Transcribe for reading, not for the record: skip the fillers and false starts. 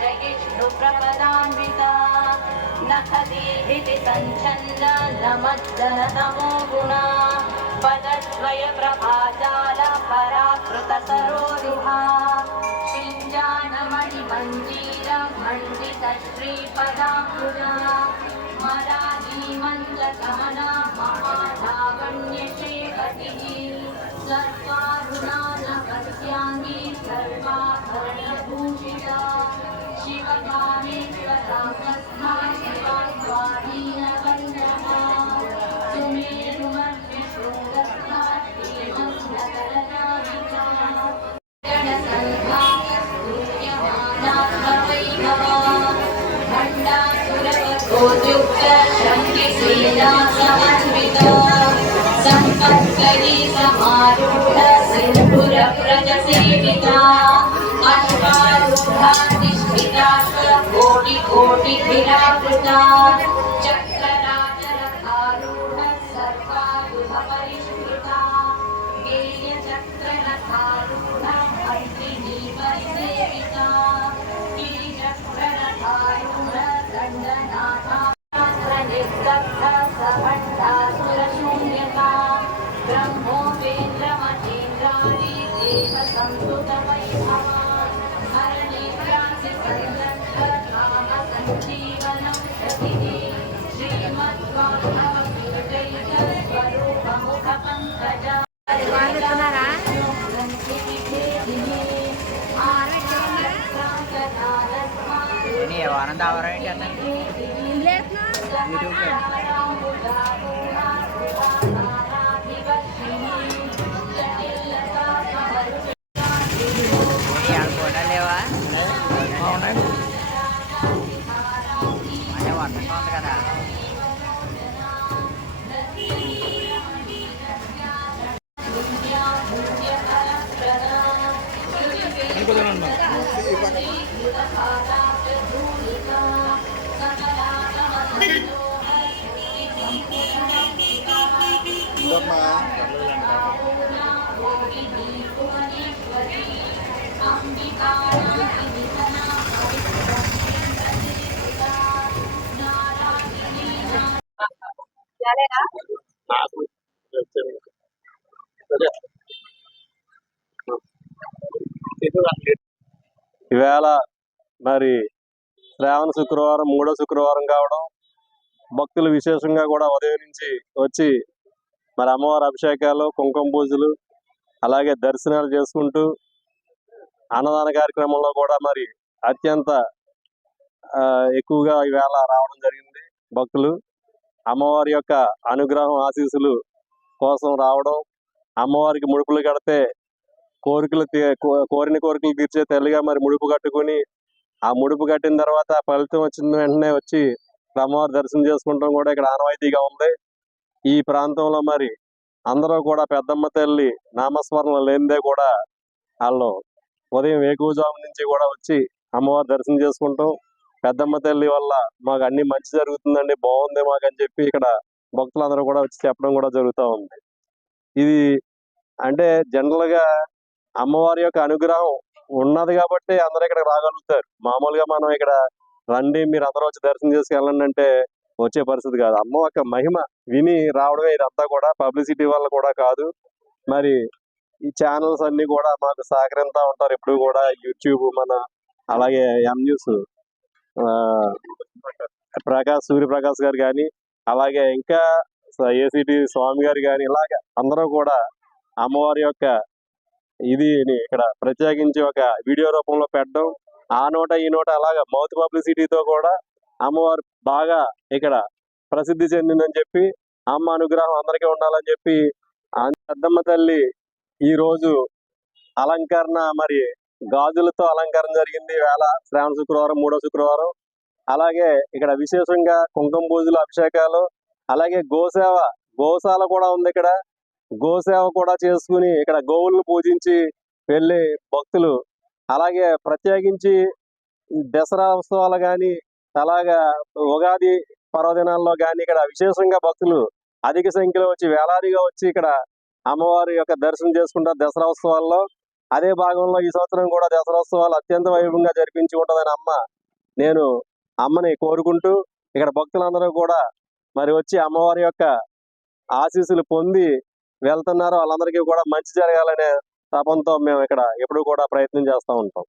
जयिष्णुप्रपदान्विता नखदीर्भिति सञ्छन्द नमद्दनतमो गुणा पदद्वयप्रभाजाल पराकृतसरोरुहा शिञ्जानमणिमञ्जीरमण्डितश्रीपदाम्बुजा मराजीमन्दकमना महाधावण्यशेखतिः सर्वारुणानपत्याङ्गी सर्वाभरणभूषिता शिवकामेश्वरा तस्मा शिवास्वाधीनवन्दना सुमेरुमर्त्यशृङ्गस्था श्रीमन्नगरनायिका गणसङ्घातस्तूयमानात्मवैभवा भण्डासुरवधोद्युक्त शक्तिसेनासमन्विता सम्पत्करी समारूढ सिन्धुरव्रजसेविता अश्वारूढाधिष्ठिता कोटिकोटिभिरावृता चक्रराजरथारूढ सर्वायुधपरिष्कृता गेयचक्ररथारूढ भद्रिणी परिसेविता गिरिचक्ररथारूढ दण्डनाथा निर्दग्ध सभण्डासुरशून्यता ब्रह्मोपेन्द्रमहेन्द्राणि देवसंस्तुतवैभवा हरणेव्यासि सन्दग्ध कामसञ्जीवनं प्रतिः श्रीमद्वाग्भवपीठैकस्वरूपमुखपङ्कजा ఈవేళ మరి శ్రావణ శుక్రవారం మూడో శుక్రవారం కావడం, భక్తులు విశేషంగా కూడా ఉదయం నుంచి వచ్చి మరి అమ్మవారి అభిషేకాలు, కుంకుమ పూజలు, అలాగే దర్శనాలు చేసుకుంటూ అన్నదాన కార్యక్రమంలో కూడా మరి అత్యంత ఎక్కువగా ఈవేళ రావడం జరిగింది. భక్తులు అమ్మవారి యొక్క అనుగ్రహం ఆశీస్సులు కోసం రావడం, అమ్మవారికి ముడుపులు కడితే కోరిన కోరికలు తీర్చే తల్లిగా మరి ముడుపు కట్టుకుని ఆ ముడుపు కట్టిన తర్వాత ఫలితం వచ్చిన వెంటనే వచ్చి అమ్మవారి దర్శనం చేసుకుంటాం కూడా ఇక్కడ ఆనవాయితీగా ఉంది. ఈ ప్రాంతంలో మరి అందరూ కూడా పెద్దమ్మ తల్లి నామస్మరణ లేనిదే కూడా వాళ్ళు ఉదయం వేకువజాము నుంచి కూడా వచ్చి అమ్మవారి దర్శనం చేసుకుంటాం. పెద్దమ్మ తల్లి వల్ల మాకు అన్ని మంచి జరుగుతుందండి, బాగుంది మాకు అని చెప్పి ఇక్కడ భక్తులందరూ కూడా వచ్చి చెప్పడం కూడా జరుగుతూ ఉంది. ఇది అంటే జనరల్ గా అమ్మవారి యొక్క అనుగ్రహం ఉన్నది కాబట్టి అందరూ ఇక్కడ రాగలుగుతారు. మామూలుగా మనం ఇక్కడ రండి మీరు అందరూ వచ్చి దర్శనం చేసి వెళ్ళండి అంటే వచ్చే పరిస్థితి కాదు. అమ్మ యొక్క మహిమ విని రావడమే ఇదంతా కూడా, పబ్లిసిటీ వల్ల కూడా కాదు. మరి ఈ ఛానల్స్ అన్ని కూడా మాకు సహకరిస్తూ ఉంటారు ఎప్పుడు కూడా. యూట్యూబ్ మన అలాగే ఎం న్యూస్ సూర్యప్రకాష్ గారు కానీ, అలాగే ఇంకా ఏసీటీ స్వామి గారు కానీ, ఇలాగ అందరూ కూడా అమ్మవారి యొక్క ఇది ఇక్కడ ప్రత్యేకించి ఒక వీడియో రూపంలో పెట్టడం, ఆ నోట ఈ నోట అలాగా మౌత్ పబ్లిసిటీతో కూడా అమ్మవారు బాగా ఇక్కడ ప్రసిద్ధి చెందిందని చెప్పి, అమ్మ అనుగ్రహం అందరికీ ఉండాలని చెప్పి పెద్దమ్మ తల్లి ఈ రోజు అలంకరణ మరి గాజులతో అలంకరణ జరిగింది. వేళ శ్రావణ శుక్రవారం మూడో శుక్రవారం. అలాగే ఇక్కడ విశేషంగా కుంకుమ పూజలు, అభిషేకాలు, అలాగే గోశాల కూడా ఉంది. ఇక్కడ గోసేవ కూడా చేసుకుని ఇక్కడ గోవులను పూజించి వెళ్ళే భక్తులు, అలాగే ప్రత్యేకించి దసరా ఉత్సవాలు కానీ, అలాగా ఉగాది పర్వదినాల్లో కానీ ఇక్కడ విశేషంగా భక్తులు అధిక సంఖ్యలో వచ్చి వేలాదిగా వచ్చి ఇక్కడ అమ్మవారి యొక్క దర్శనం చేసుకుంటారు దసరా ఉత్సవాల్లో. అదే భాగంలో ఈ సంవత్సరం కూడా దసరోత్సవాలు అత్యంత వైభవంగా జరిపించి ఉంటుందని నేను అమ్మని కోరుకుంటూ ఇక్కడ భక్తులందరూ కూడా మరి వచ్చి అమ్మవారి యొక్క ఆశీస్సులు పొంది వెళ్తున్నారు. వాళ్ళందరికీ కూడా మంచి జరగాలనే తపంతో మేము ఇక్కడ ఎప్పుడూ కూడా ప్రయత్నం చేస్తూ ఉంటాం.